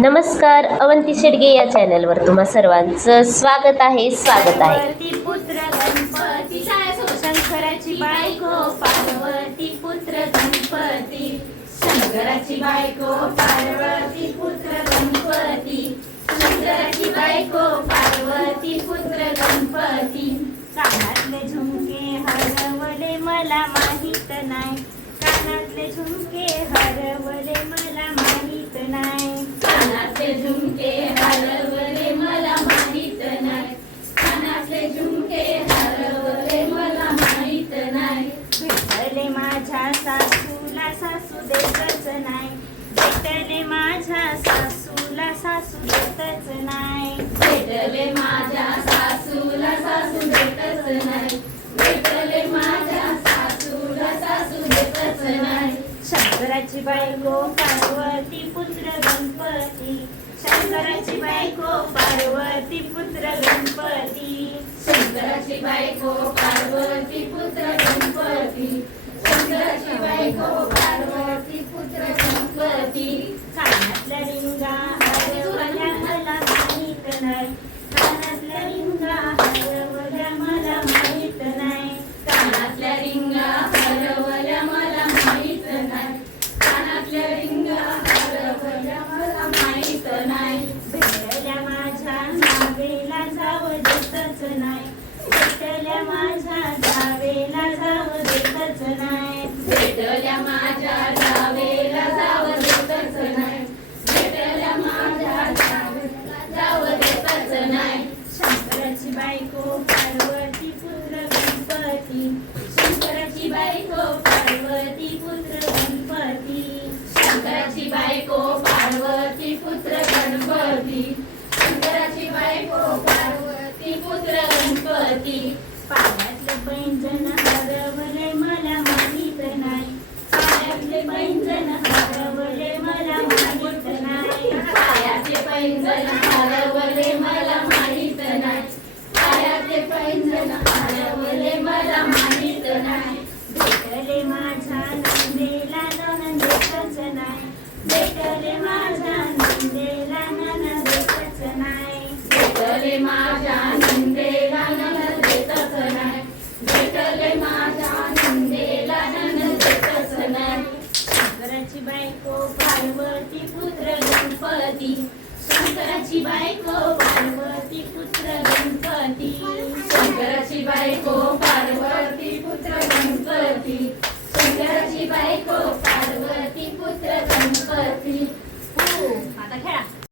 नमस्कार, अवंती शेडगे या चॅनलवर तुम्हा सर्वांचं स्वागत आहे. पुत्र गणपती शंकराची बायको पार्वती पुत्र गणपती शंकराची बायको पार्वती पुत्र गणपती शंकराची बायको पार्वती पुत्र गणपती. कानातले झुमके हरवले मला माहित नाही, कानातले झुमके हरवले मला माहित नाही, कानातले झुमके हरवले मला माहित नाही, कानातले झुमके हरवले मला माहित नाही. भेटले माझ्या सासूला सासू देतच नाही, भेटले माझ्या सासूला सासू देतच नाही, भेटले माझ्या सासूला सासू देतच नाही, भेटले माझ्या सासूला सासू देतच नाही. शंकराची बायको पार्वती पुत्र गणपती शंकराची बायको पार्वती पुत्र गणपती शंकराची बायको पार्वती पुत्र गणपती शंकराची बायको पार्वती पुत्र गणपती. कानातल्या रिंगा हरवल्या मला माहित नाही, कानातल्या रिंगा हरवल्या मला माहित नाही, कानातल्या रिंगा हरवल्या मला माहित नाही, कानातल्या रिंगा हरवल्या मला माहित नाही. भेटल्या माझ्या जावेला जाव देतच नाही, भेटल्या माझ्या जावेला जाव देतच नाही, भेटल्या माझ्या जावेला जाव देतच नाही, भेटल्या माझ्या जावेला जाव देतच नाही. शंकराची बायको पार्वती पुत्र गणपती शंकराची बायको पार्वती पुत्र गणपती शंकराची बायको पार्वती पुत्र गणपती शंकराची बायको पार्वती पुत्र गणपती. पायातले पैंजण हरवले मला माहित नाही, पायातले पैंजण हरवले मला माहित नाही, पायातले पैंजण हरवले मला माहित नाही, पायातले पैंजण हरवले मला माहित नाही. भेटले माझ्या नंदेला नंदेतच नाही, भेटले माझ्या नंदेला नंदेतच नाही, भेटले माझ्या नंदेला नंदेतच नाही, भेटले माझ्या नंदेला नंदेतच नाही. शंकराची बायको पार्वती पुत्र गणपती शंकराची बायको पार्वती पुत्र गणपती शंकराची बायको पार्वती पुत्र गणपती शंकराची बायको पार्वती पुत्र गणपती.